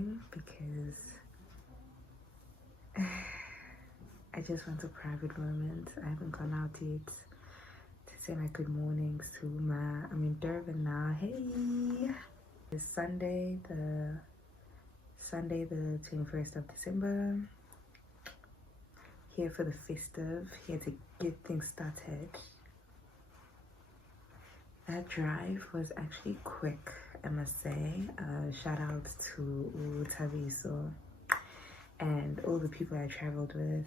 morning because I just want a private moment. I haven't gone out yet to say my good mornings to I'm in Durban now. Hey, it's Sunday the 21st of December. Here for the festive, here to get things started. That drive was actually quick, I must say. Shout out to Taviso and all the people I traveled with.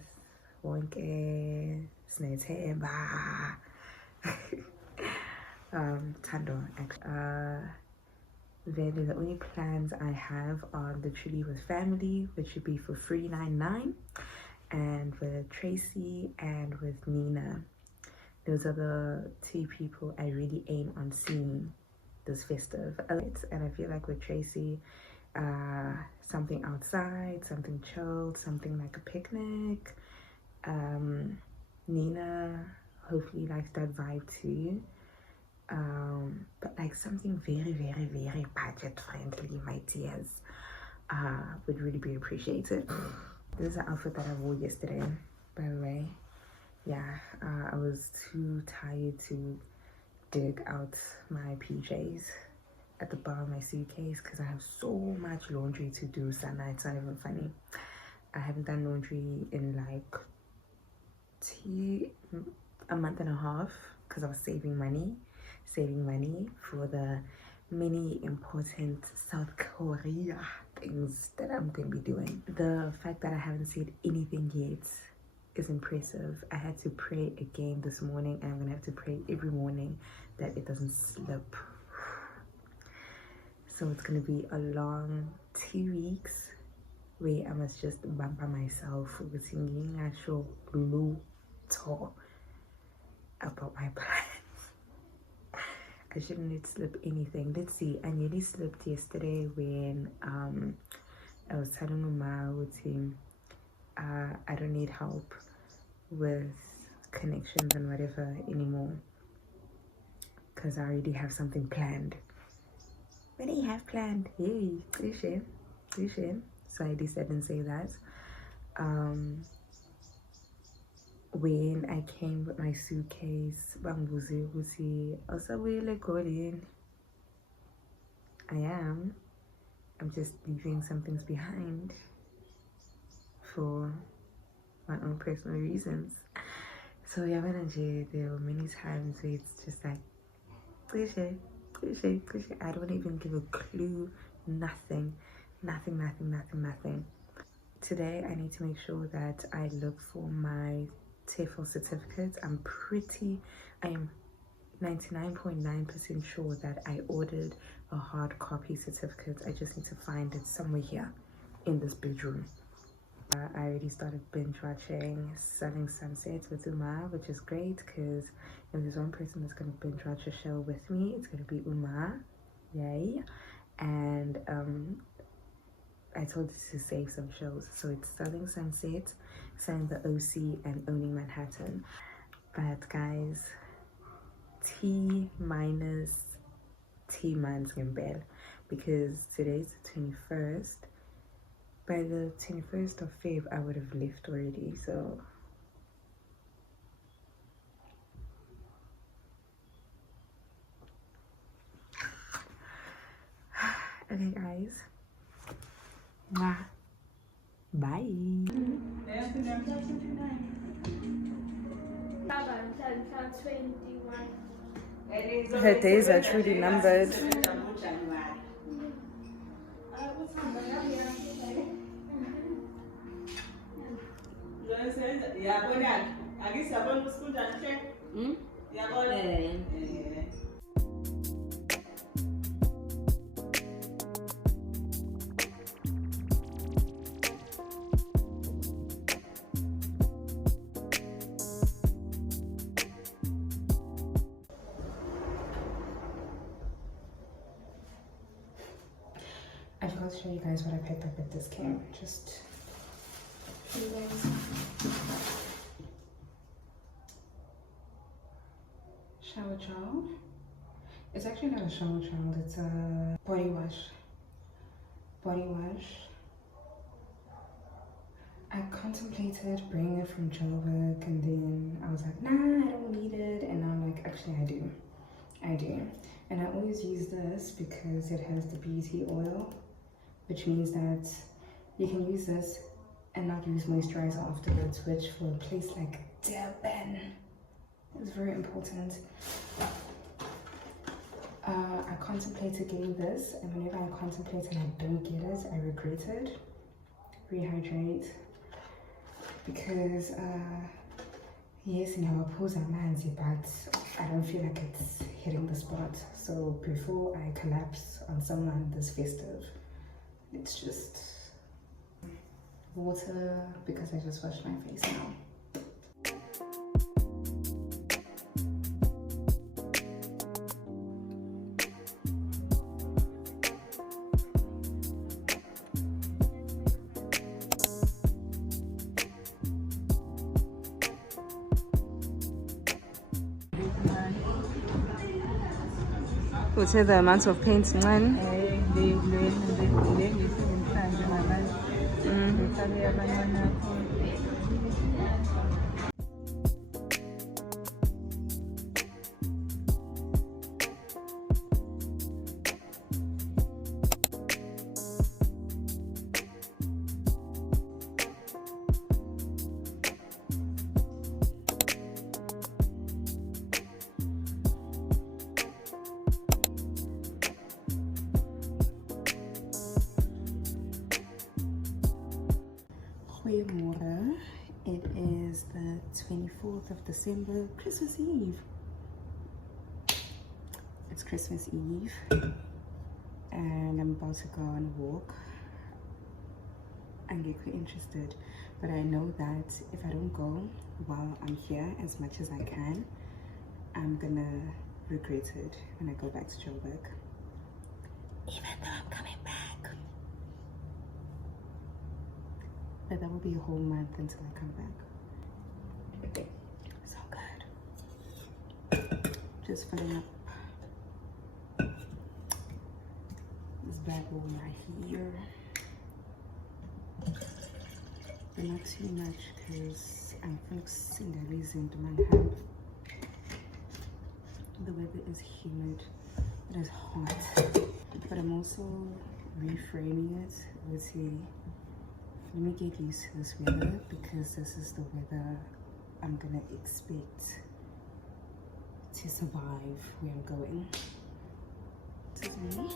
Wonke, Sneteba, Tando, actually. Then the only plans I have are literally with family, which would be for 399, and with Tracy and with Nina. Those are the two people I really aim on seeing this festive. And I feel like with Tracy, something outside, something chilled, something like a picnic. Nina hopefully likes that vibe too. But like something very, very, very budget friendly, my dears, would really be appreciated. This is the outfit that I wore yesterday, by the way. Yeah, I was too tired to dig out my PJs at the bottom of my suitcase because I have so much laundry to do, Sana. It's not even funny. I haven't done laundry in like a month and a half because I was saving money for the many important South Korea things that I'm going to be doing. The fact that I haven't said anything yet is impressive. I had to pray again this morning, and I'm gonna have to pray every morning that it doesn't slip. So it's gonna be a long 2 weeks where I must just bumper myself with singing a show blue talk about my plans. I shouldn't let slip anything. Let's see, I nearly slipped yesterday when I was telling Mama with him I don't need help with connections and whatever anymore because I already have something planned. What do you have planned? Hey, cliche. So I decided and say that. When I came with my suitcase, I'm just leaving some things behind for my own personal reasons. So yeah, there were many times where it's just like cliche. I don't even give a clue. Nothing. Today I need to make sure that I look for my TEFL certificates. I am 99.9% sure that I ordered a hard copy certificate. I just need to find it somewhere here in this bedroom. I already started binge watching Selling Sunset with Uma, which is great because if there's one person that's going to binge watch a show with me, it's going to be Uma. Yay. And I told you to save some shows. So it's Selling Sunset, Selling the OC, and Owning Manhattan. But guys, T minus Gambel, because today's the 21st. By the 21st of Feb, I would have left already, so okay guys, bye. Her days are truly numbered. I forgot to show you guys what I picked up at this camp. Just for you guys. Shower gel. It's actually not a shower gel, it's a body wash. body wash. I contemplated bringing it from Joburg, and then I was like, nah, I don't need it. And now I'm like, actually I do. And I always use this because it has the beauty oil, which means that you can use this and not use moisturizer afterwards, which for a place like Durban is very important. I contemplated getting this, and whenever I contemplate and I don't get it, I regret it. Rehydrate, because yes, pose amanzi, but I don't feel like it's hitting the spot. So before I collapse on someone this festive, it's just water, because I just washed my face now. We'll say the amount of paint, man. It is the 24th of December, Christmas Eve. It's Christmas Eve, and I'm about to go on a walk and get quite interested. But I know that if I don't go while I'm here as much as I can, I'm gonna regret it when I go back to Joburg. Even though I'm coming back. But that will be a whole month until I come back. So good. Just filling up this bag over here. But not too much, because I'm focusing the reason to my hand. The weather is humid, it is hot. But I'm also reframing it with the let me get used to this weather, because this is the weather I'm gonna expect to survive where I'm going. This is me.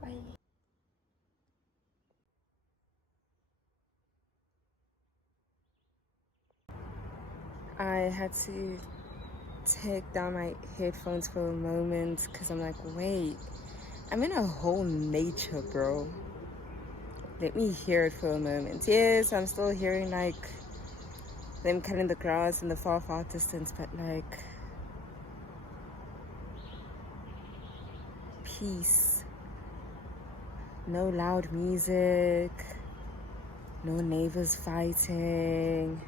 Bye. I had to take down my headphones for a moment, because I'm like, wait, I'm in a whole nature, bro. Let me hear it for a moment. Yes, I'm still hearing like them cutting the grass in the far distance, but like peace. No loud music, no neighbors fighting,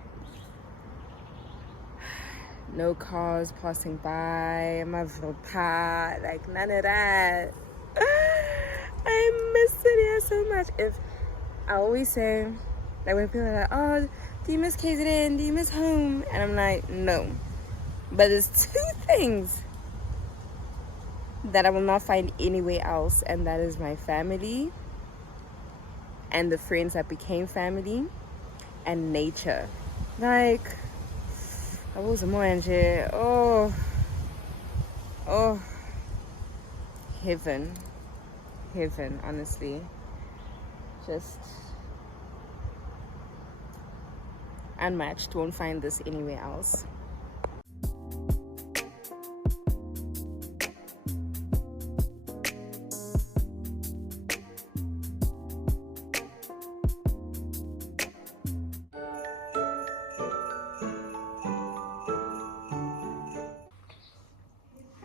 no cars passing by, like none of that. I miss it here so much. If I always say, like when people are like, oh, do you miss KZN? Do you miss home? And I'm like, no. But there's two things that I will not find anywhere else, and that is my family and the friends that became family and nature. Like, I was more into oh, heaven, honestly. Just unmatched. Won't find this anywhere else.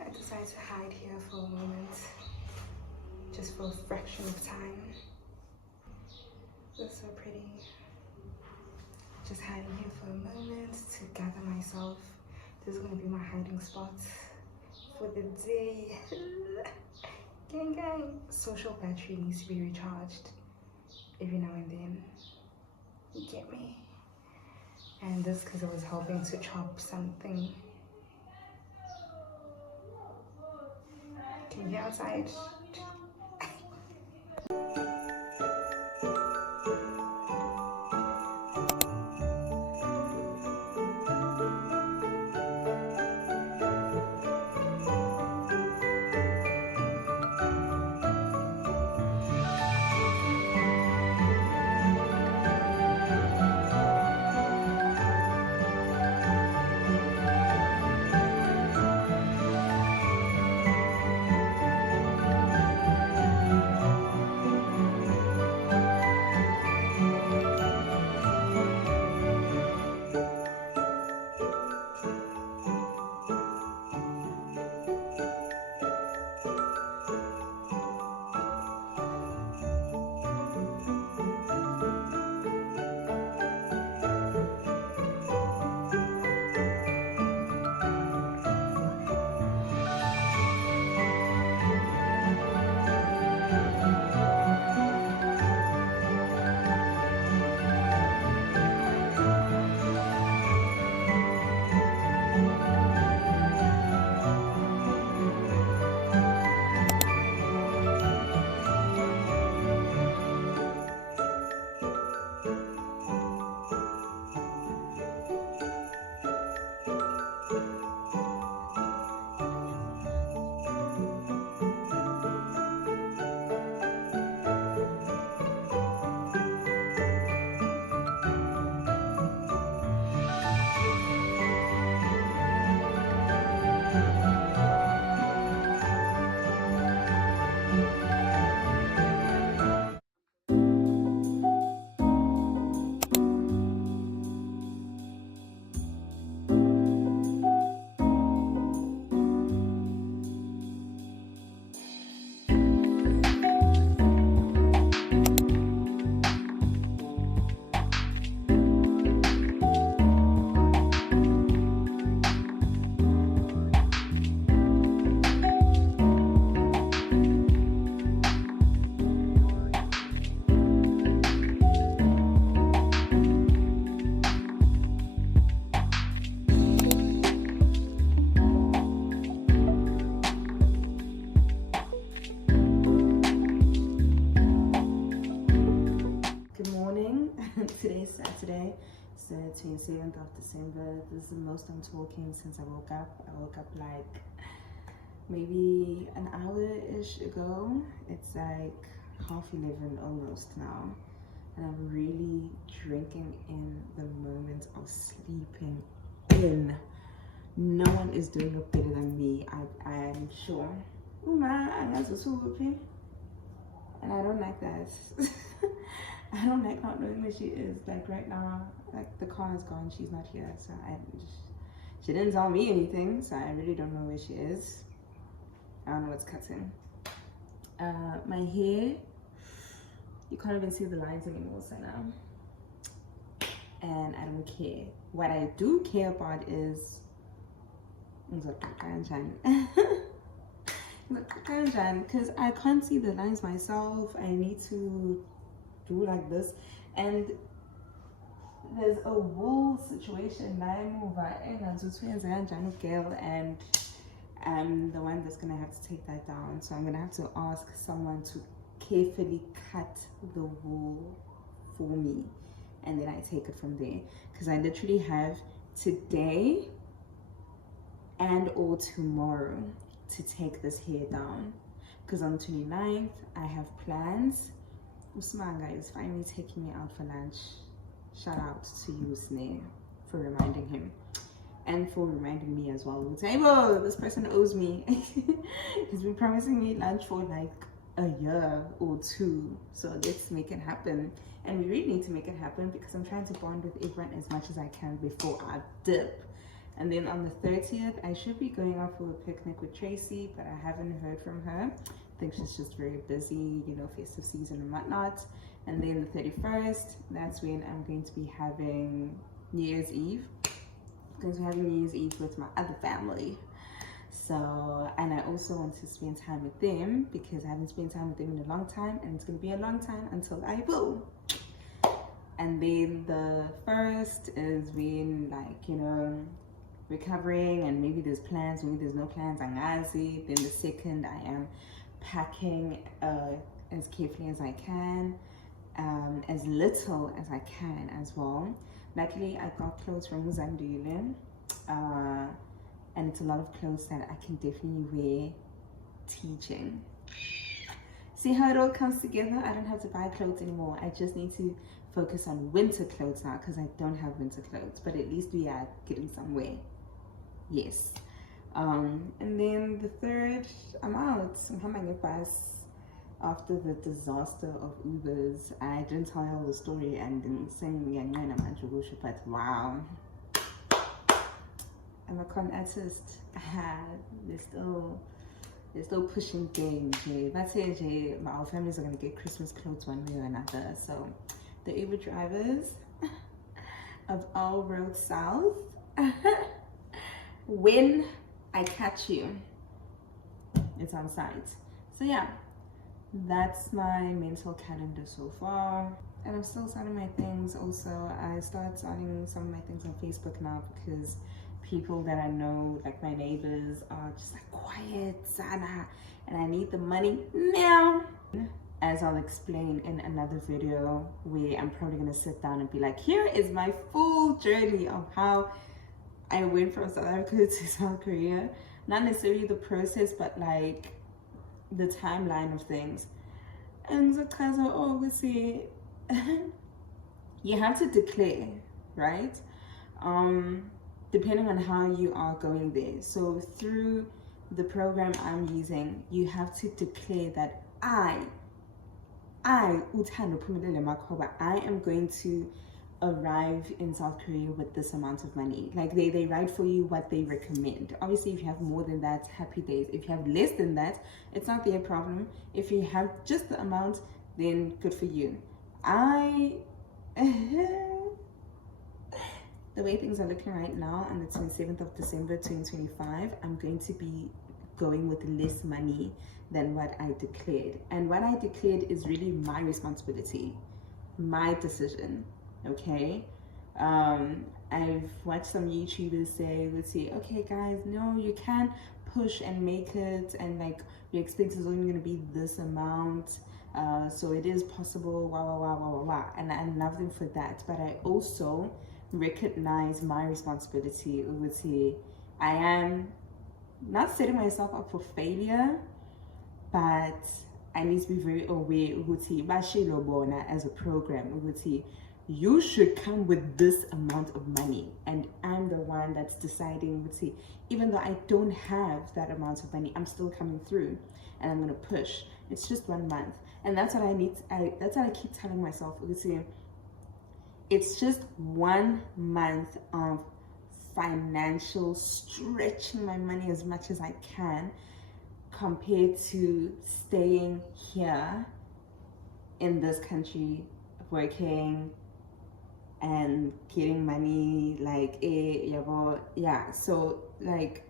I decided to hide here for a moment, just for a fraction of time. It was so pretty. Just hiding here for a moment to gather myself. This is gonna be my hiding spot for the day. Gang gang. Social battery needs to be recharged every now and then. You get me? And this because I was helping to chop something. Can you hear outside? Today's Saturday, it's the 27th of December. This is the most I'm talking since I woke up. I woke up like maybe an hour-ish ago. It's like 11:30 almost now. And I'm really drinking in the moment of sleeping in. No one is doing it better than me, I'm sure. And I don't like that. I don't like not knowing where she is. Like right now, like the car is gone, she's not here, so she didn't tell me anything, so I really don't know where she is. I don't know what's cutting. My hair, you can't even see the lines anymore, so now. And I don't care. What I do care about is because I can't see the lines myself. I need to do like this, and there's a wool situation and I'm the one that's gonna have to take that down, so I'm gonna have to ask someone to carefully cut the wool for me, and then I take it from there, because I literally have today and or tomorrow to take this hair down, because on the 29th I have plans. Usmanga is finally taking me out for lunch. Shout out to you, Snare, for reminding him and for reminding me as well. Say, whoa, this person owes me. He's been promising me lunch for like a year or two, so let's make it happen. And we really need to make it happen, because I'm trying to bond with everyone as much as I can before I dip. And then on the 30th, I should be going out for a picnic with Tracy, but I haven't heard from her. I think she's just very busy, you know, festive season and whatnot. And then the 31st, that's when I'm going to be having New Year's Eve. I'm going to be having New Year's Eve with my other family. So, and I also want to spend time with them because I haven't spent time with them in a long time, and it's going to be a long time until I will. And then the 1st is when, like, you know, recovering, and maybe there's plans, maybe there's no plans, angazi. Then the 2nd, I am packing as carefully as I can, as little as I can as well. Luckily, I got clothes from Zandile, and it's a lot of clothes that I can definitely wear teaching. See how it all comes together? I don't have to buy clothes anymore. I just need to focus on winter clothes now because I don't have winter clothes, but at least we are getting somewhere. Yes. And then the 3rd, I'm out. I'm having a bus after the disaster of Ubers. I didn't tell you all the story and then saying but wow. I'm a con artist. They're still pushing game, Jay. But Jay, our families are gonna get Christmas clothes one way or another. So the Uber drivers of all roads south, when I catch you, it's on site. So yeah, that's my mental calendar so far. And I'm still starting my things also. I started starting some of my things on Facebook now because people that I know, like my neighbors, are just like, quiet, Sana, and I need the money now. As I'll explain in another video where I'm probably gonna sit down and be like, here is my full journey of how I went from South Africa to South Korea. Not necessarily the process, but like the timeline of things. And so, oh, let's see. You have to declare, right? Depending on how you are going there. So through the program I'm using, you have to declare that I am going to arrive in South Korea with this amount of money. Like they write for you what they recommend. Obviously, if you have more than that, happy days. If you have less than that, it's not their problem. If you have just the amount, then good for you. The way things are looking right now on the 27th of December 2025, I'm going to be going with less money than what I declared. And what I declared is really my responsibility, my decision, okay? I've watched some YouTubers say, let's see, okay guys, no, you can push and make it, and like your expenses are only gonna be this amount. So it is possible, and I love them for that. But I also recognize my responsibility. I am not setting myself up for failure, but I need to be very aware as a program. You should come with this amount of money, and I'm the one that's deciding. Even though I don't have that amount of money, I'm still coming through, and I'm gonna push. It's just 1 month, and that's what I need. That's what I keep telling myself. It's just 1 month of financial stretching my money as much as I can, compared to staying here in this country, working and getting money, like so like,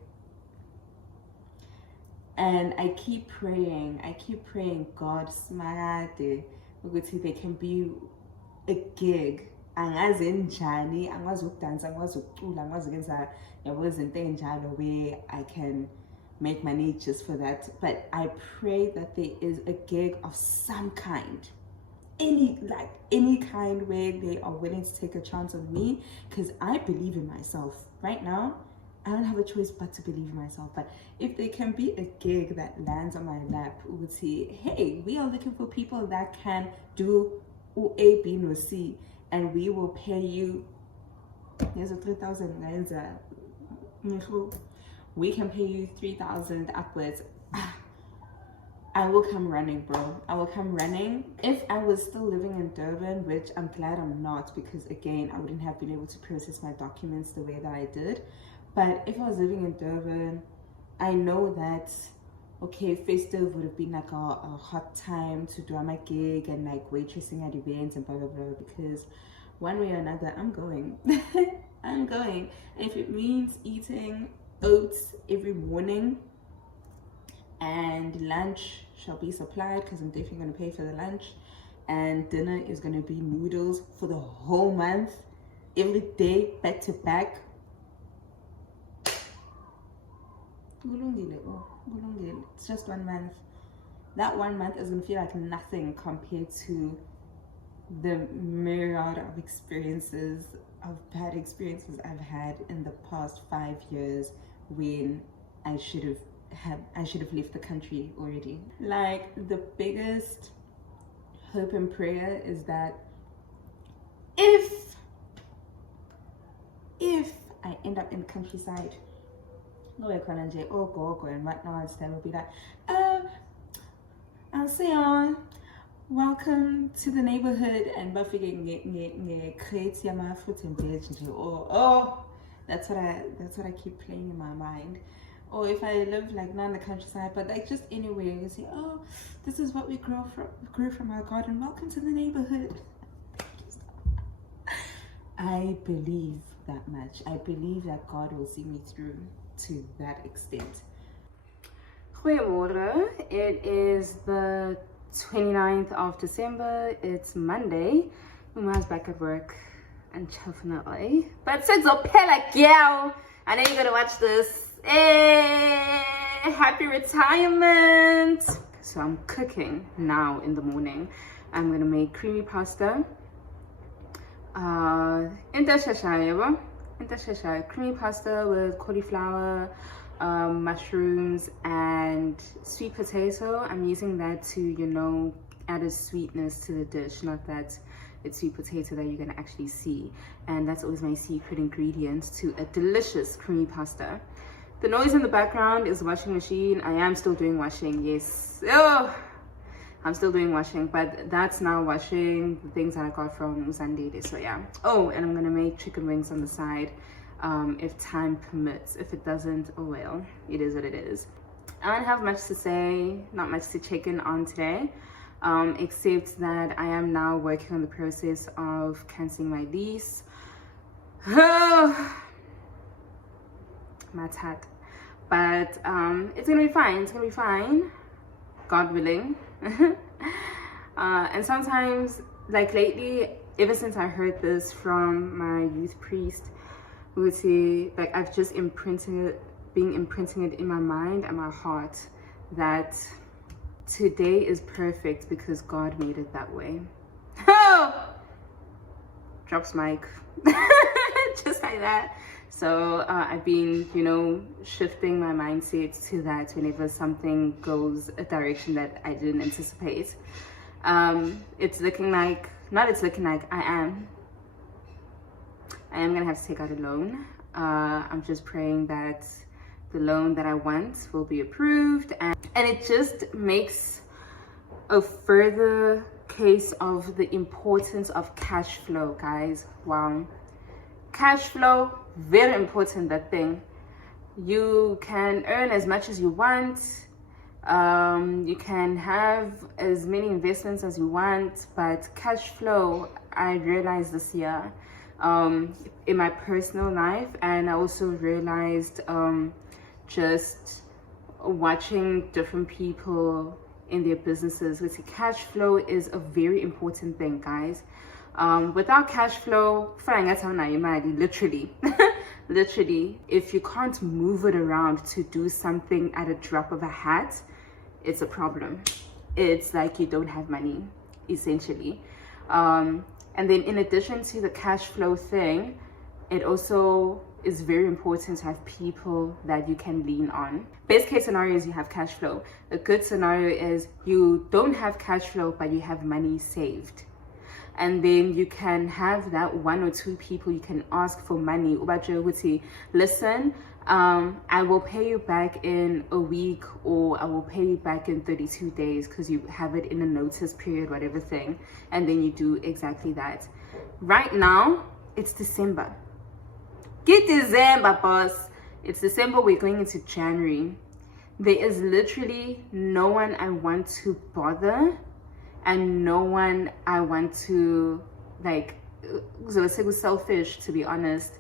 and I keep praying, God smart, there can be a gig, angazi njani, angwazi ukudansa, angwazi ukucula, angwazi ukwenza yabo izinto enjalo where I can make money just for that. But I pray that there is a gig of some kind, any kind, where they are willing to take a chance on me, because I believe in myself. Right now, I don't have a choice but to believe in myself. But if there can be a gig that lands on my lap, we would say, hey, we are looking for people that can do A, B, no C, and we will pay you. There's a 3,000 we can pay you 3,000 upwards. I will come running, bro. I will come running. If I was still living in Durban, which I'm glad I'm not, because again, I wouldn't have been able to process my documents the way that I did. But if I was living in Durban, I know that okay, festive would have been like a hot time to do my gig and like waitressing at events and blah blah blah, because one way or another I'm going. I'm going. And if it means eating oats every morning and lunch shall be supplied, because I'm definitely going to pay for the lunch, and dinner is going to be noodles for the whole month, every day, back to back. It's just 1 month. That 1 month is going to feel like nothing compared to the myriad of experiences, of bad experiences I've had in the past 5 years, when I should have left the country already. Like, the biggest hope and prayer is that if I end up in the countryside, go and whatnot, then we'll be like, I'll say on, welcome to the neighborhood, and create my fruit and veg, or that's what I keep playing in my mind. Or if I live like not in the countryside, but like just anywhere, you say, oh, this is what we grew from our garden, welcome to the neighborhood. I believe that much. I believe that God will see me through to that extent. Goeiemorgen. It is the 29th of December. It's Monday. Uma's back at work, unfortunately. But since Opela girl, I know you're gonna watch this. Hey, happy retirement. So I'm cooking now in the morning. I'm gonna make creamy pasta. Creamy pasta with cauliflower, mushrooms, and sweet potato. I'm using that to, add a sweetness to the dish, not that it's sweet potato that you're gonna actually see. And that's always my secret ingredient to a delicious creamy pasta. The noise in the background is the washing machine. I am still doing washing, yes. Oh, I'm still doing washing, but that's now washing the things that I got from Uzandile, so yeah. Oh, and I'm gonna make chicken wings on the side, if time permits. If it doesn't, oh well, it is what it is. I don't have much to say, not much to check in on today, except that I am now working on the process of cancelling my lease. My tat. But it's gonna be fine, it's gonna be fine, God willing. And sometimes, like lately, ever since I heard this from my youth priest, who would say, like, I've just imprinting it in my mind and my heart that today is perfect because God made it that way. Oh! Drops mic. Just like that. So I've been, shifting my mindset to that whenever something goes a direction that I didn't anticipate. I am gonna have to take out a loan. I'm just praying that the loan that I want will be approved, and it just makes a further case of the importance of cash flow, guys. Wow. Cash flow, very important, that thing. You can earn as much as you want. You can have as many investments as you want, but cash flow, I realized this year in my personal life, and I also realized just watching different people in their businesses, with cash flow is a very important thing, guys. Without cash flow, literally, literally, if you can't move it around to do something at a drop of a hat, it's a problem. It's like you don't have money, essentially. And then in addition to the cash flow thing, it also is very important to have people that you can lean on. Best case scenario is you have cash flow. A good scenario is you don't have cash flow, but you have money saved. And then you can have that 1 or 2 people you can ask for money. Listen, I will pay you back in a week, or I will pay you back in 32 days because you have it in a notice period, whatever thing. And then you do exactly that. Right now, it's December. Get December, boss. It's December, we're going into January. there is literally no one I want to bother, and no one I want to, like, so it's like selfish, to be honest,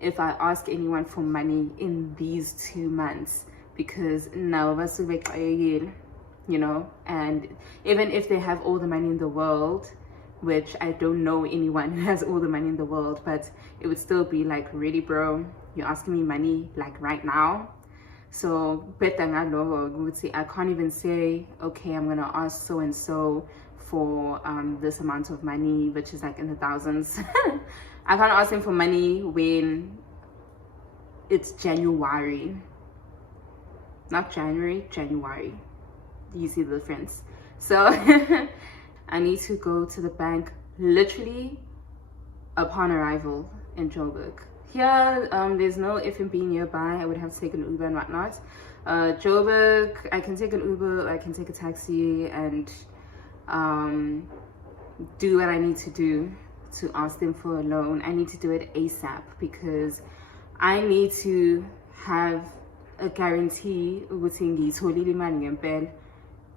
if I ask anyone for money in these 2 months, because now, you know, and even if they have all the money in the world, which I don't know anyone who has all the money in the world, but it would still be like, really, bro, you're asking me money like right now? So I can't even say, okay, I'm gonna ask so and so for this amount of money, which is like in the thousands. I can't ask him for money when it's January, not January, January. You see the difference? So I need to go to the bank literally upon arrival in Joburg. Here, there's no F&B nearby. I would have to take an Uber and whatnot. Joburg, I can take an Uber, I can take a taxi, and do what I need to do to ask them for a loan. I need to do it ASAP because I need to have a guarantee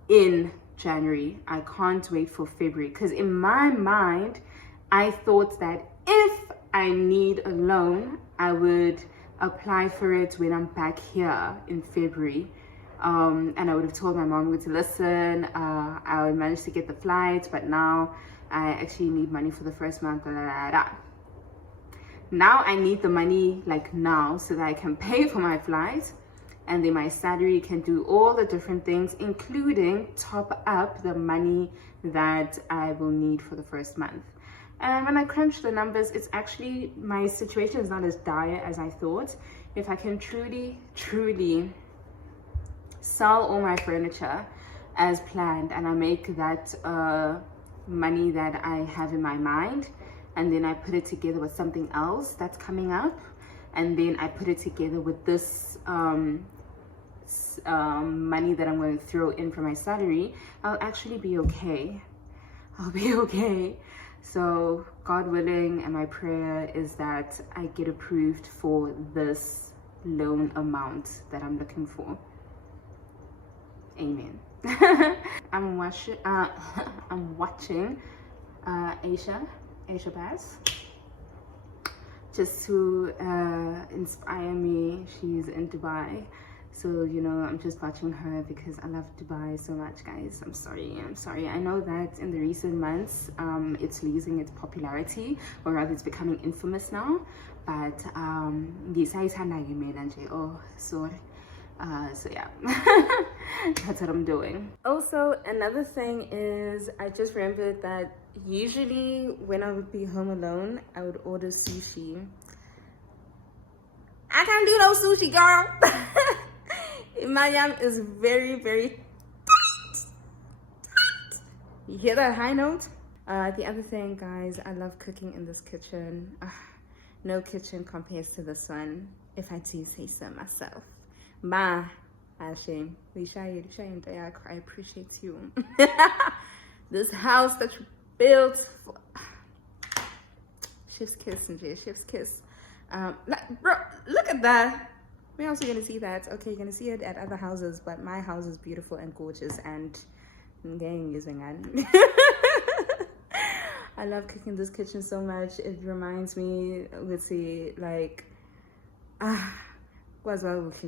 in January. I can't wait for February, because in my mind I thought that if I need a loan, I would apply for it when I'm back here in February. And I would have told my mom to listen, I would manage to get the flight, but now I actually need money for the first month. Now I need the money like now so that I can pay for my flight, and then my salary can do all the different things, including top up the money that I will need for the first month. And when I crunch the numbers, it's actually, my situation is not as dire as I thought. If I can truly sell all my furniture as planned, and I make that money that I have in my mind, and then I put it together with something else that's coming up, and then I put it together with this money that I'm going to throw in for my salary, I'll actually be okay. I'll be okay. So God willing, and my prayer is that I get approved for this loan amount that I'm looking for. Amen. I'm watching Asia Bass, just to inspire me. She's in Dubai, so you know, I'm just watching her because I love Dubai so much, guys. I'm sorry. I know that in the recent months it's losing its popularity, or rather it's becoming infamous now, but so yeah. That's what I'm doing. Also, another thing is, I just remembered that usually when I would be home alone, I would order sushi. I can't do no sushi, girl. My yam is very tight. You hear that high note? The other thing, guys, I love cooking in this kitchen. No kitchen compares to this one, if I do say so myself. Ma, Ashe, I appreciate you. This house that you built for... Chef's kiss, NJ, chef's kiss. Bro, look at that. We're also gonna see that. Okay, you're gonna see it at other houses, but my house is beautiful and gorgeous, and I love cooking this kitchen so much. It reminds me, let's see, like, was well with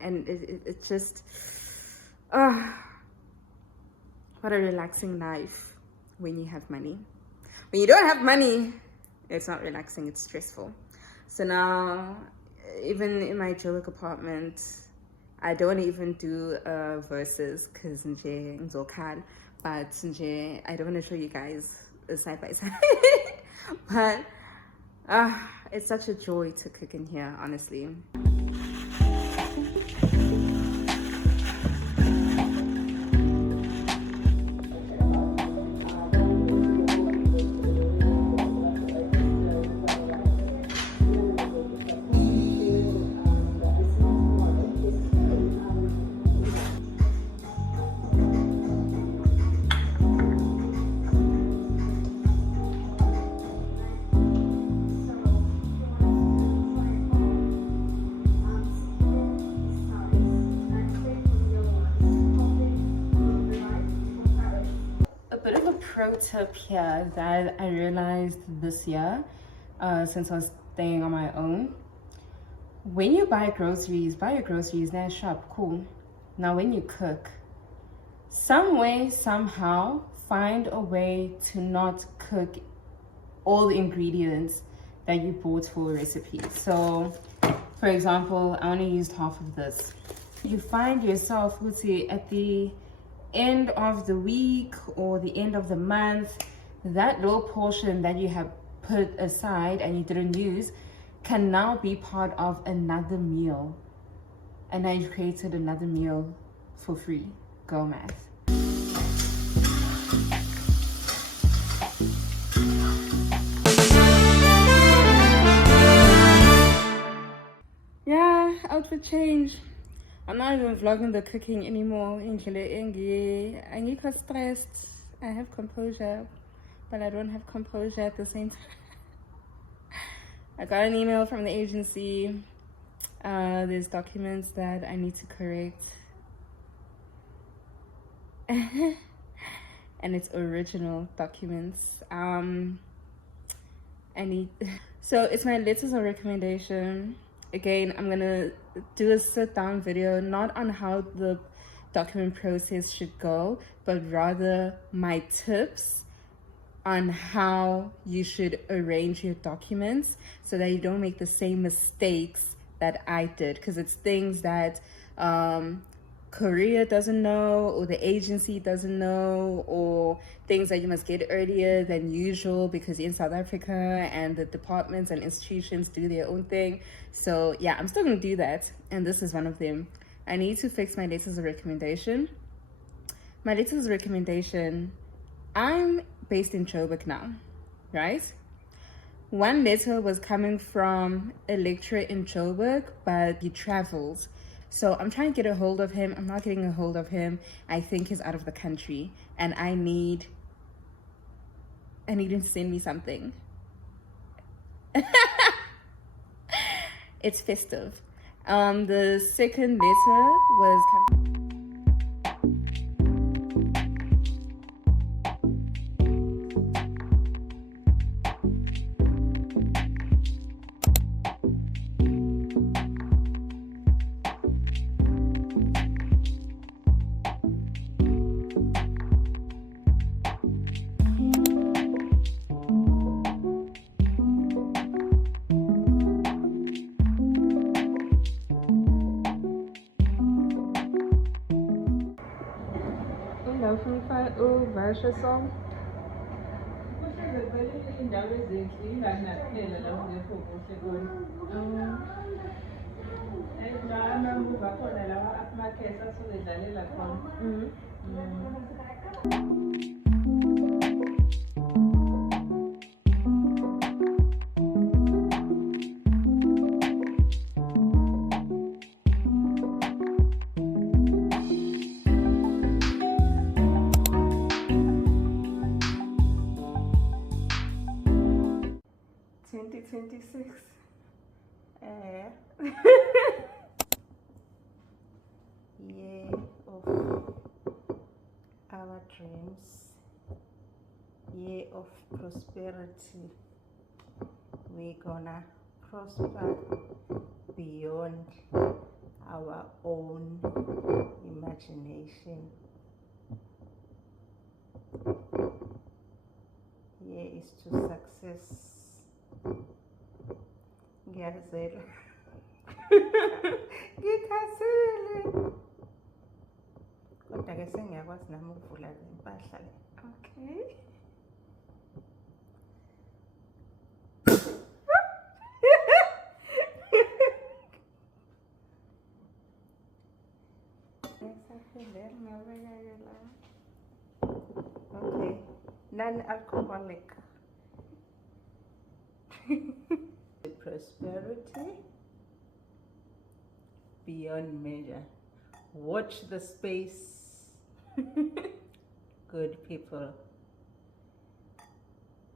and it just, what a relaxing life when you have money. When you don't have money, it's not relaxing, it's stressful. So now, even in my Joburg apartment, I don't even do verses because but I don't want to show you guys side by side. But it's such a joy to cook in here, honestly. pro tip here that I realized this year, since I was staying on my own. When you buy your groceries, then shop, cool. Now when you cook, some way, somehow, find a way to not cook all the ingredients that you bought for a recipe. So, for example, I only used half of this. You find yourself, let's say, at the end of the week or the end of the month, that little portion that you have put aside and you didn't use can now be part of another meal. And now you've created another meal for free. Go math. Yeah, outfit change. I'm not even vlogging the cooking anymore. I'm stressed. I have composure, but I don't have composure at the same time. I got an email from the agency. There's documents that I need to correct. And it's original documents. So it's my letters of recommendation. Again, I'm gonna do a sit-down video, not on how the document process should go, but rather my tips on how you should arrange your documents so that you don't make the same mistakes that I did, because it's things that Korea doesn't know, or the agency doesn't know, or things that you must get earlier than usual because you're in South Africa and the departments and institutions do their own thing. So yeah, I'm still gonna do that, and this is one of them. I need to fix my letters of recommendation. My letters of recommendation, I'm based in Joburg now, right? One letter was coming from a lecturer in Joburg, but he travels. So I'm trying to get a hold of him. I'm not getting a hold of him. I think he's out of the country, and I need him to send me something. It's festive. The second letter was coming. 是松。Year of our dreams, year of prosperity. We're gonna prosper beyond our own imagination. Year is to success. Ngiyazela. Ngikhathele. Kodwa ke sengiyakwazi nami ukuvula le mpahla le. Okay. Okay. Non-alcoholic. Prosperity beyond measure. Watch the space. Good people,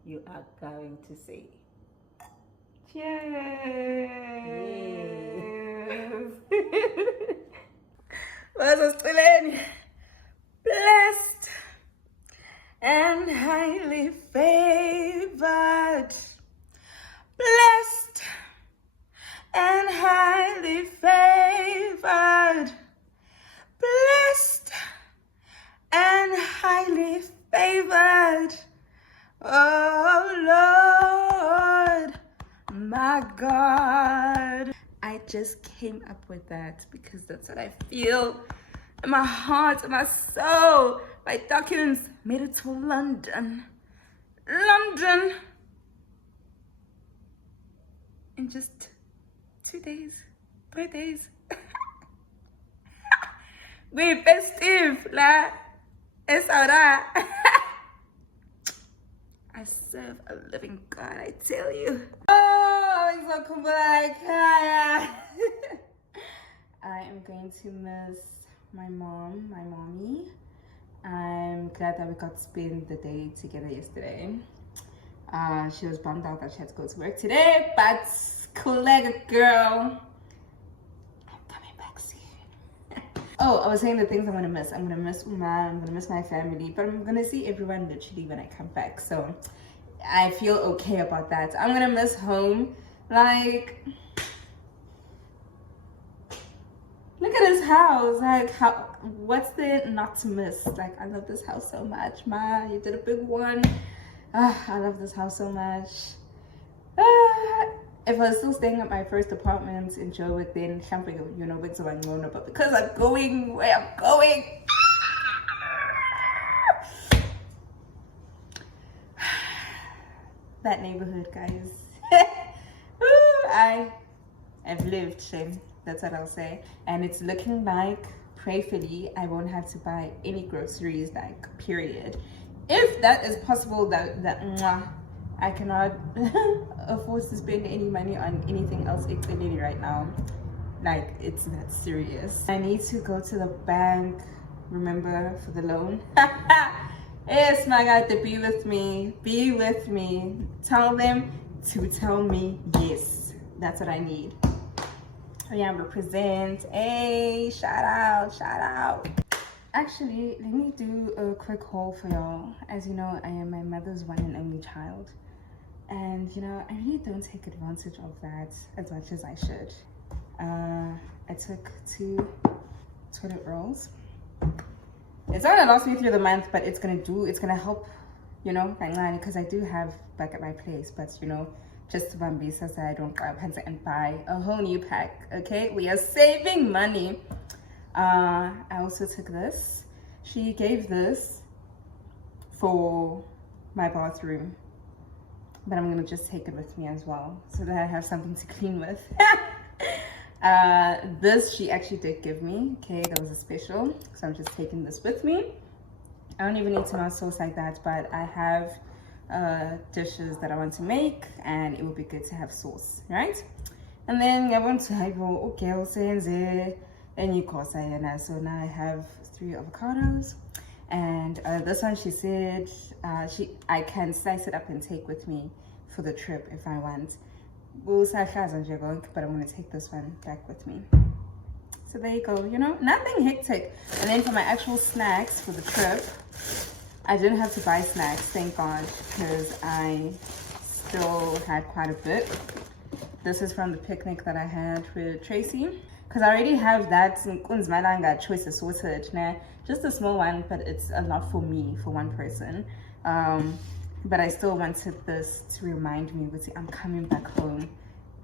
you are going to say cheers. Blessed and just came up with that because that's what I feel in my heart, in my soul. My documents made it to London. London! In just 2 days, 3 days. We festive, la. Es ahora. I serve a living God, I tell you. Oh, I'm so cool. I am going to miss my mommy. I'm glad that we got to spend the day together yesterday. She was bummed out that she had to go to work today, but colleague girl, I'm coming back soon. Oh, I was saying the things I'm gonna miss. I'm gonna miss Uma, I'm gonna miss my family, but I'm gonna see everyone literally when I come back. So I feel okay about that. I'm gonna miss home. Like, look at this house. Like, what's there not to miss? Like, I love this house so much. Ma, you did a big one. I love this house so much. If I was still staying at my first apartment in Joburg, then something, you know, but because I'm going where I'm going, that neighborhood, guys. I've lived, Shane. That's what I'll say. And it's looking like, prayerfully, I won't have to buy any groceries, like, period. If that is possible, that I cannot afford to spend any money on anything else except right now. Like, it's that serious. I need to go to the bank, remember, for the loan. Yes, my God, to be with me. Be with me. Tell them to tell me yes. That's what I need. Yeah, represent. Hey, shout out, shout out. Actually, let me do a quick haul for y'all. As you know, I am my mother's one and only child. And, you know, I really don't take advantage of that as much as I should. I took 2 toilet rolls. It's not gonna last me through the month, but it's gonna help, you know, because I do have back at my place, but, you know, just to bambisa so I don't grab hands and buy a whole new pack, okay? We are saving money. I also took this. She gave this for my bathroom, but I'm gonna just take it with me as well so that I have something to clean with. This she actually did give me, okay? That was a special, so I'm just taking this with me. I don't even need tomato sauce like that, but I have dishes that I want to make, and it would be good to have sauce, right? And then I want to have and you so now I have 3 avocados, and this one she said I can slice it up and take with me for the trip if I want, but I'm going to take this one back with me. So there you go, you know, nothing hectic. And then for my actual snacks for the trip, I didn't have to buy snacks, thank God, because I still had quite a bit. This is from the picnic that I had with Tracy, because I already have that choices sorted, just a small one, but it's a lot for me, for one person. But I still wanted this to remind me, I'm coming back home.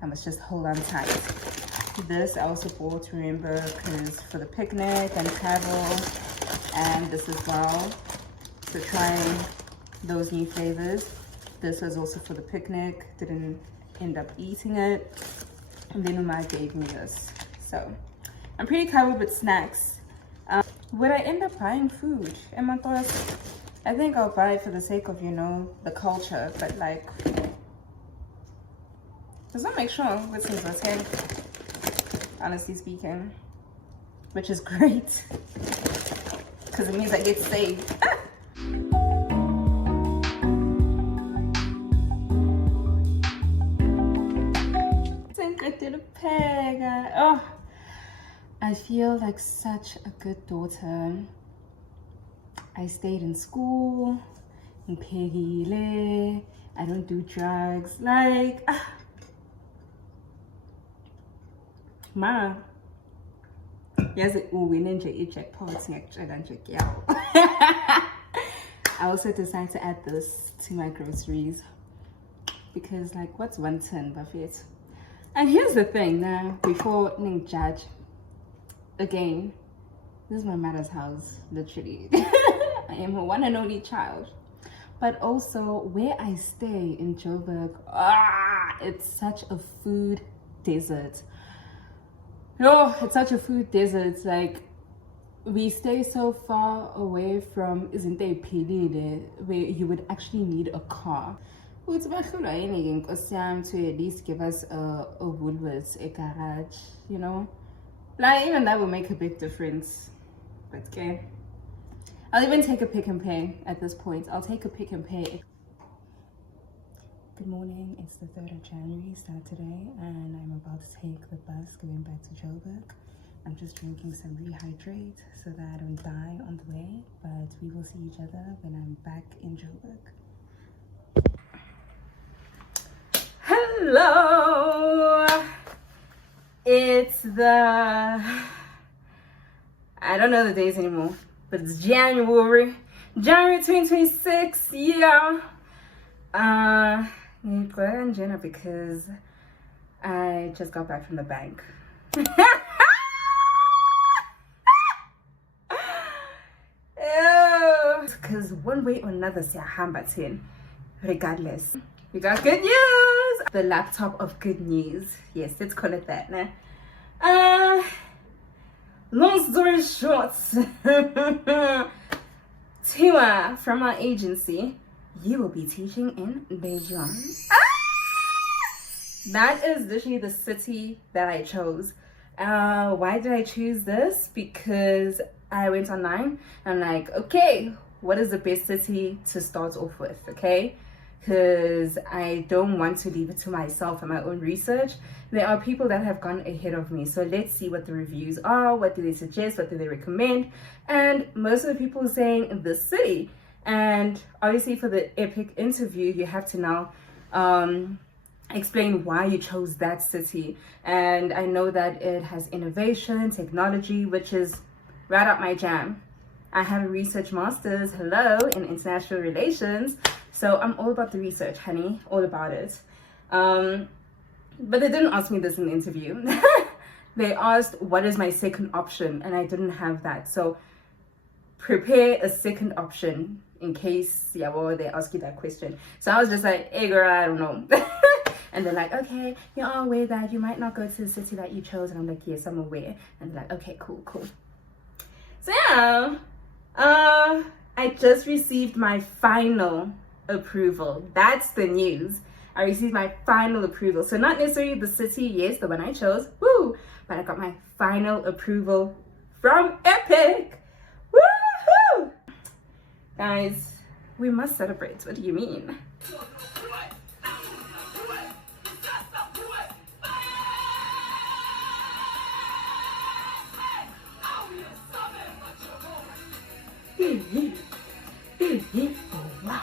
I must just hold on tight. This I also bought, remember, because for the picnic and travel, and this as well. So trying those new flavors. This was also for the picnic. Didn't end up eating it. And then Uma gave me this. So I'm pretty covered with snacks. Would I end up buying food? I think I'll buy it for the sake of, you know, the culture. But like, does that make sure what's in the tank? Honestly speaking, which is great because it means I get saved. Oh, I feel like such a good daughter. I stayed in school, I don't do drugs, like Ma, yes, jackpot. I also decided to add this to my groceries because, like, what's 110 buffet? And here's the thing now, before Ning judge, again, this is my mother's house, literally. I am her one and only child. But also, where I stay in Joburg, it's such a food desert. No, it's such a food desert. Like, we stay so far away from Izinte Pilile, where you would actually need a car. To at least give us a Woolworths, a garage, you know? Like, even that will make a big difference. But okay. I'll even take a Pick and Pay at this point. I'll take a Pick and Pay. Good morning. It's the 3rd of January, Saturday, and I'm about to take the bus going back to Joburg. I'm just drinking some Rehydrate so that I don't die on the way, but we will see each other when I'm back in Joburg. Hello! It's I don't know the days anymore, but it's January 2026, yeah. Because I just got back from the bank. Because one way or another, regardless. We got good news! The laptop of good news. Yes, let's call it that. Nah? Long story short, Tiwa from our agency, you will be teaching in Beijing. That is literally the city that I chose. Why did I choose this? Because I went online and I'm like, okay, what is the best city to start off with, okay? Because I don't want to leave it to myself and my own research. There are people that have gone ahead of me, so let's see what the reviews are. What do they suggest? What do they recommend? And most of the people are saying this city. And obviously for the epic interview, you have to now explain why you chose that city. And I know that it has innovation, technology, which is right up my jam. I have a research master's, hello, in international relations. So I'm all about the research, honey, all about it. But they didn't ask me this in the interview. They asked, what is my second option? And I didn't have that. So prepare a second option in case, they ask you that question. So I was just like, hey girl, I don't know. And they're like, okay, you're all aware that you might not go to the city that you chose. And I'm like, yes, I'm aware. And they're like, okay, cool. So yeah, I just received my final approval. That's the news. I received my final approval. So not necessarily the city, yes, the one I chose, woo, but I got my final approval from Epic. Woohoo! Guys, we must celebrate. What do you mean? Wow.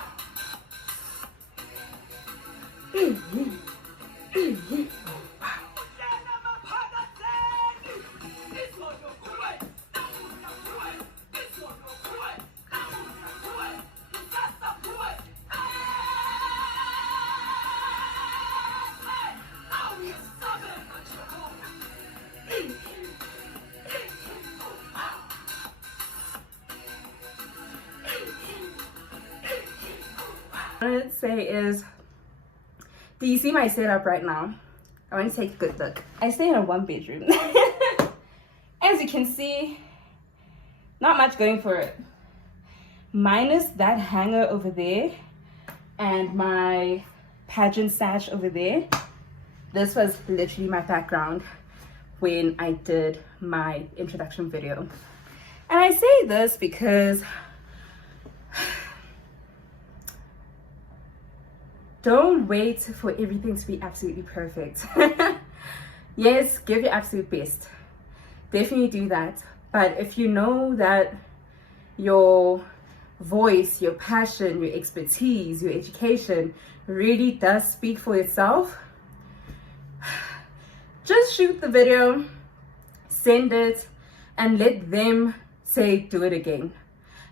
What I want to say is, do you see my setup right now? I want to take a good look. I stay in a 1-bedroom. As you can see, not much going for it. Minus that hanger over there and my pageant sash over there. This was literally my background when I did my introduction video. And I say this because don't wait for everything to be absolutely perfect. Yes, give your absolute best. Definitely do that. But if you know that your voice, your passion, your expertise, your education really does speak for itself, just shoot the video, send it, and let them say, do it again.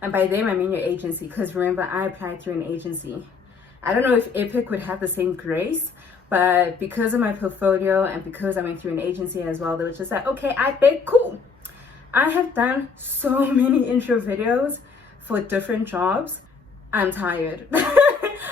And by them, I mean your agency, because remember, I applied through an agency. I don't know if Epic would have the same grace, But because of my portfolio and because I went through an agency as well, they were just like, okay, I think cool. I have done so many intro videos for different jobs. I'm tired.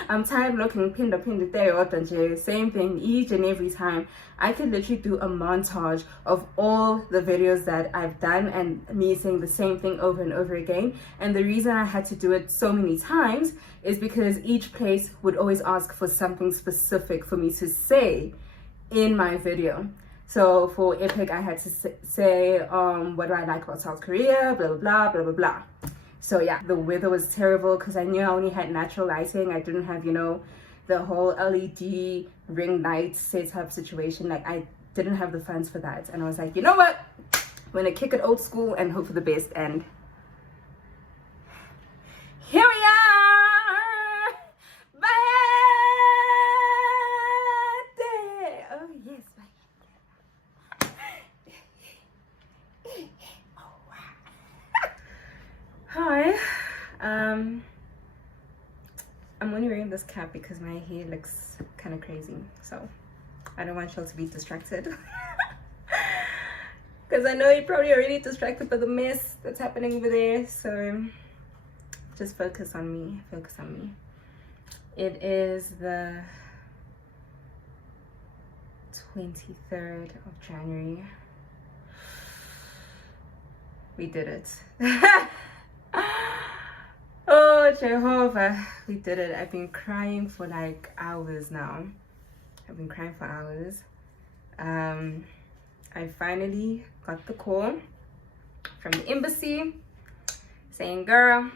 I'm tired looking pinda day, same thing each and every time. I could literally do a montage of all the videos that I've done and me saying the same thing over and over again. And the reason I had to do it so many times is because each place would always ask for something specific for me to say in my video. So for Epic, I had to say, what do I like about South Korea, blah, blah, blah, blah, blah, blah. So yeah, the weather was terrible because I knew I only had natural lighting. I didn't have, you know, the whole LED ring light setup situation. Like, I didn't have the funds for that. And I was like, you know what? I'm gonna kick it old school and hope for the best. And here we are! Birthday! Oh yes, hi. I'm only wearing this cap because my hair looks kind of crazy, so I don't want y'all to be distracted. Because I know you're probably already distracted by the mess that's happening over there, so just focus on me, focus on me. It is the 23rd of January. We did it. Oh Jehovah, we did it. I've been crying for like hours now. I've been crying for hours. I finally got the call from the embassy saying, girl,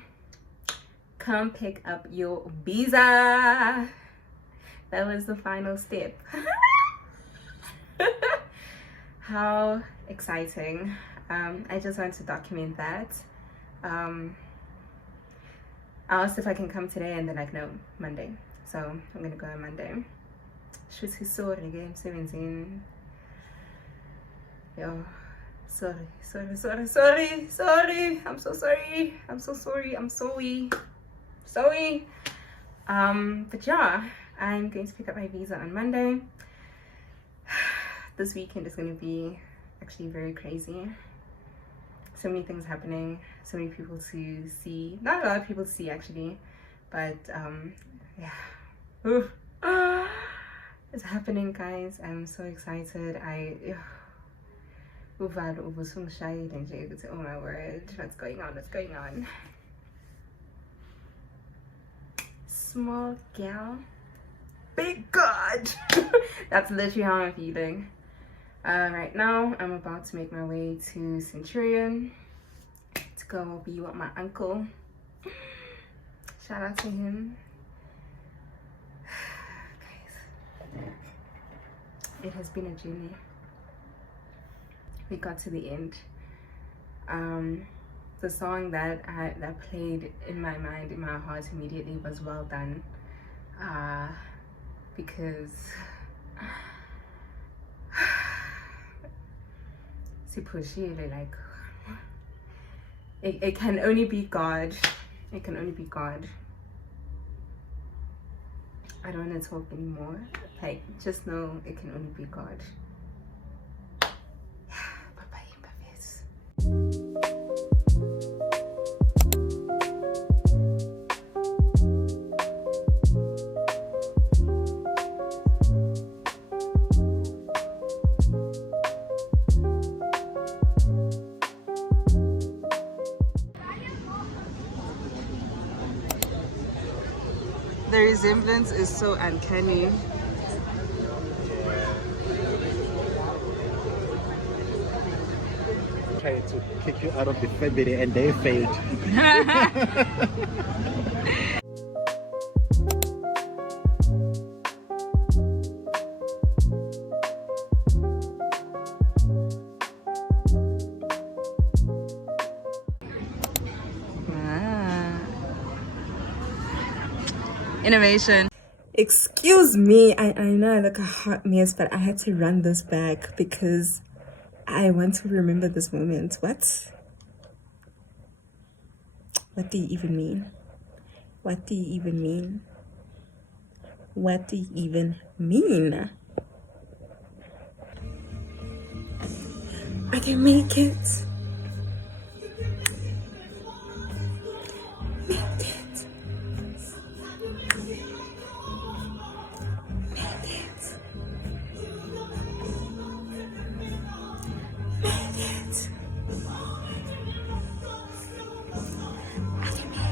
come pick up your visa. That was the final step. How exciting. I just want to document that. I asked if I can come today and they're like, no, Monday. So I'm gonna go on Monday. Shoot his sword again, 17. Yo, sorry. I'm so sorry. I'm sorry. But yeah, I'm going to pick up my visa on Monday. This weekend is gonna be actually very crazy. So many things happening, so many people to see. Not a lot of people to see actually, but yeah. Oof. It's happening, guys. I'm so excited. Oh my word, what's going on? Small gal, big God. That's literally how I'm feeling. Right now, I'm about to make my way to Centurion to go be with my uncle. Shout out to him. Guys, it has been a journey. We got to the end. The song that played in my mind, in my heart immediately was Well Done. Because like it can only be God. It can only be God. I don't want to talk anymore. Like, just know it can only be God. The resemblance is so uncanny. Tried to kick you out of the family and they failed. Innovation. Excuse me, I know I look a hot mess, but I had to run this back because I want to remember this moment. What do you even mean? What do you even mean? What do you even mean? I can make it. Make it. Make it. Make it. I can make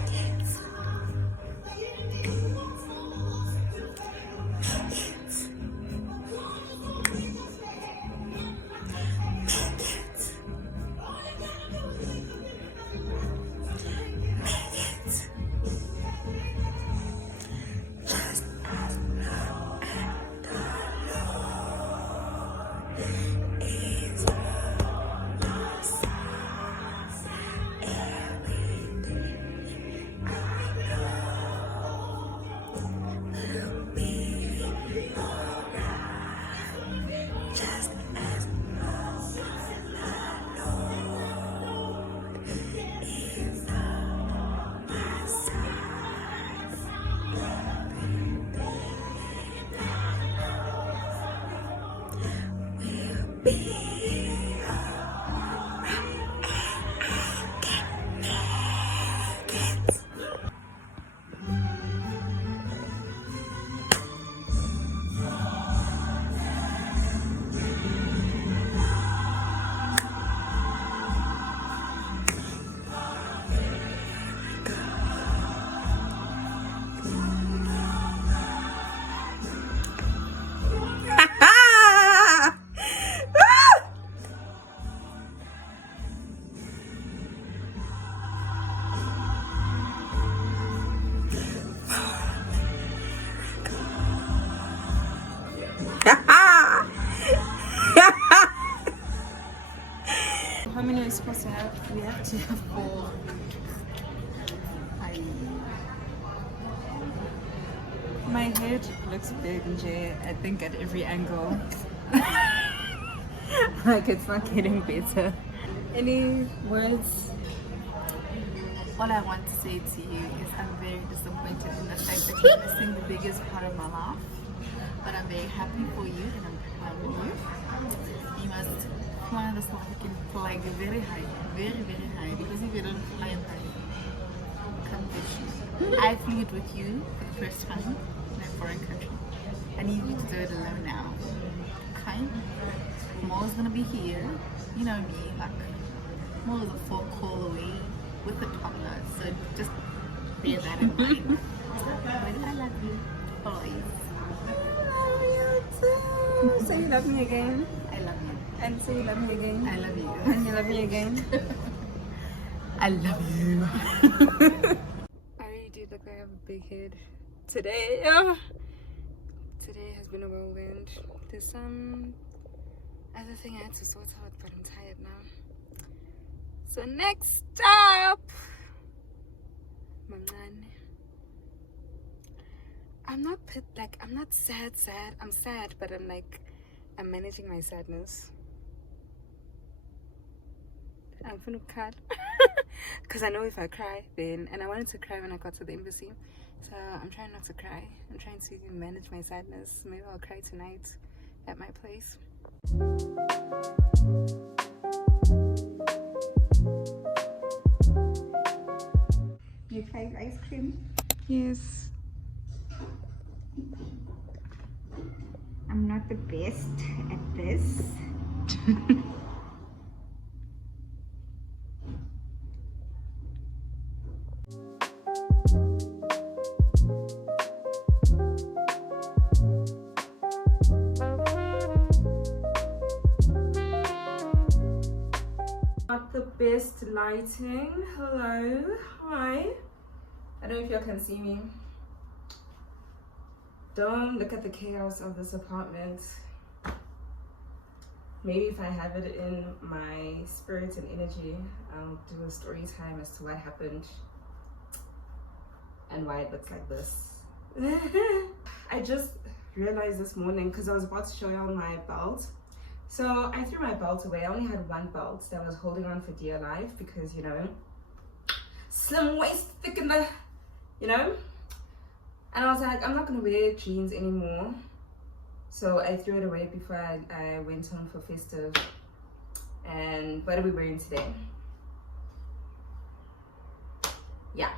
it. How many are we supposed to have? We have to have 4. My head looks big, Jay. I think at every angle. Like it's not getting better. Any words? All I want to say to you is I'm very disappointed in the fact that you're missing the biggest part of my life. But I'm very happy for you and I'm proud of you. You must fly this can fly very high, very, very high. Because if you don't fly high, you can't fish. I flew it with you for the first time in a foreign country. I need you to do it alone now. Okay? Mo's gonna be here. You know me, like Mo is a 4 call away with the toddler. So just bear that in mind. I love you. Always. Say you love me again. I love you. And say you love me again. I love you. And you love me again. I love you. I really do look like I have a big head today. Today has been a whirlwind. There's some other thing I had to sort out, but I'm tired now. So next stop, Mamnane. I'm not sad. I'm sad, but I'm managing my sadness. I'm gonna cry because I know if I cry then, and I wanted to cry when I got to the embassy, so I'm trying not to cry. I'm trying to manage my sadness. Maybe I'll cry tonight at my place. You tried ice cream? Yes. I'm not the best at this. Not the best lighting. Hello. Hi. I don't know if y'all can see me. Don't look at the chaos of this apartment. Maybe if I have it in my spirit and energy, I'll do a story time as to what happened and why it looks like this. I just realized this morning because I was about to show y'all my belt. So I threw my belt away. I only had one belt that I was holding on for dear life because, you know, slim waist, thick in the, you know. And I was like, I'm not gonna wear jeans anymore. So I threw it away before I went home for festive. And what are we wearing today? Yeah.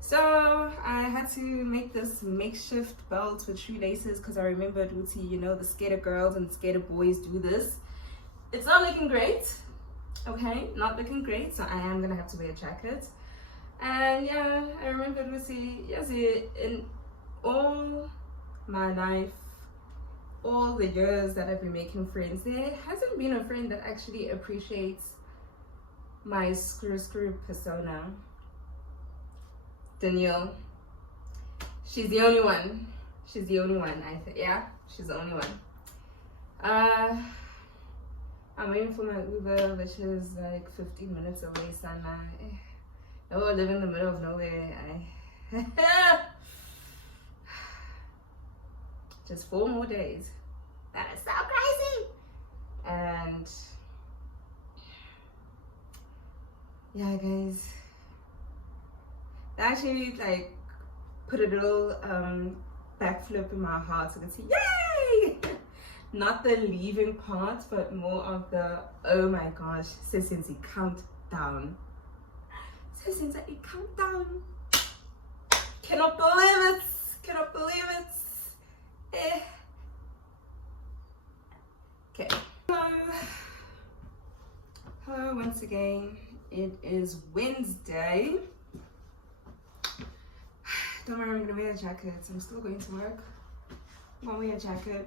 So I had to make this makeshift belt with shoelaces because I remembered, Uti, you know, the skater girls and skater boys do this. It's not looking great. Okay, not looking great. So I am gonna have to wear a jacket. And yeah, I remembered, Uti, yes, in all my life, all the years that I've been making friends, there hasn't been a friend that actually appreciates my screw persona. Danielle, she's the only one. She's the only one. Yeah, she's the only one. I'm waiting for my Uber, which is like 15 minutes away. Sana, I live in the middle of nowhere. Just 4 more days. That is so crazy. And yeah, guys, they actually like put a little backflip in my heart so I can see yay. Not the leaving part, but more of the oh my gosh, since it countdown. Since it countdown. Cannot believe it. Cannot believe it. Okay. Hello once again. It is Wednesday. Don't worry, I'm gonna wear a jacket. I'm still going to work. I'm gonna wear a jacket.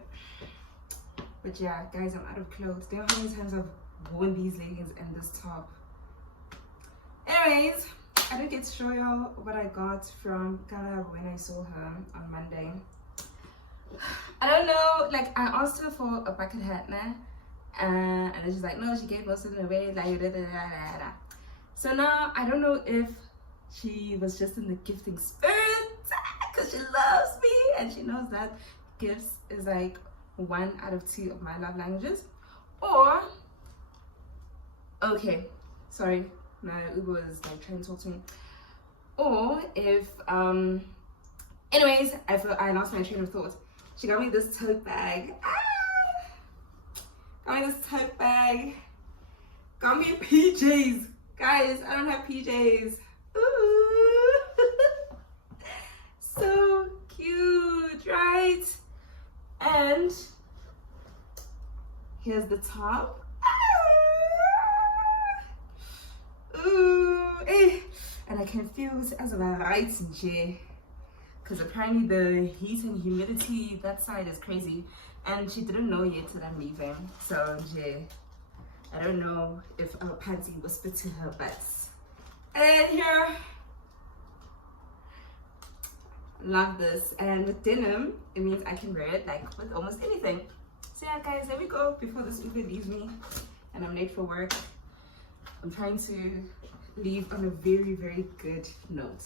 But yeah, guys, I'm out of clothes. Do you know how many times I've worn these leggings and this top? Anyways, I didn't get to show y'all what I got from Kala when I saw her on Monday. I don't know, like I asked her for a bucket hat, nah? And she's like, no, she gave most of it away, like da, da, da, da, da. So now I don't know if she was just in the gifting spirit because she loves me and she knows that gifts is like 1 out of 2 of my love languages, or okay, sorry, my Uber is like trying to talk to me, or if anyways, I lost my train of thought. She got me this tote bag. Got me this tote bag. Got me PJs. Guys, I don't have PJs. Ooh. So cute, right? And here's the top. Ooh, eh. And I can feel it as a right in because apparently the heat and humidity that side is crazy, and she didn't know yet that I'm leaving. So I don't know if our party whispered to her, but and here, love this. And with denim, it means I can wear it like with almost anything. So yeah, guys, there we go. Before this Uber leaves me and I'm late for work, I'm trying to leave on a very, very good note.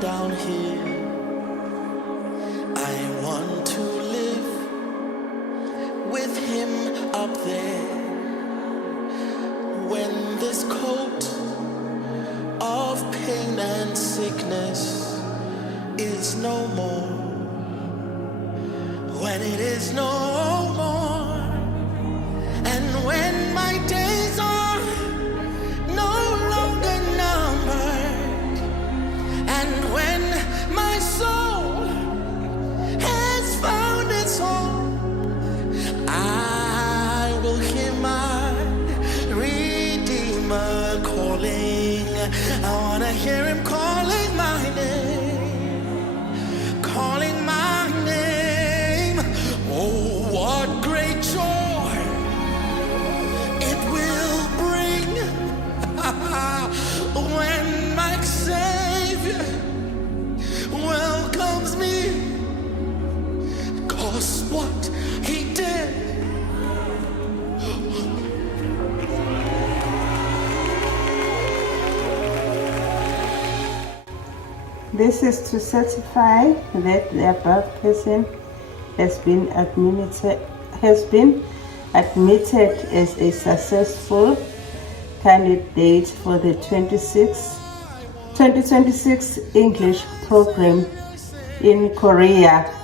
Down here, I want to live with him up there. When this coat of pain and sickness is no more, when it is no more, and when my days are no longer numbered, and when my soul has found its home, I will hear my Redeemer what he did. This is to certify that the above person has been admitted as a successful candidate for the 2026 English program in Korea.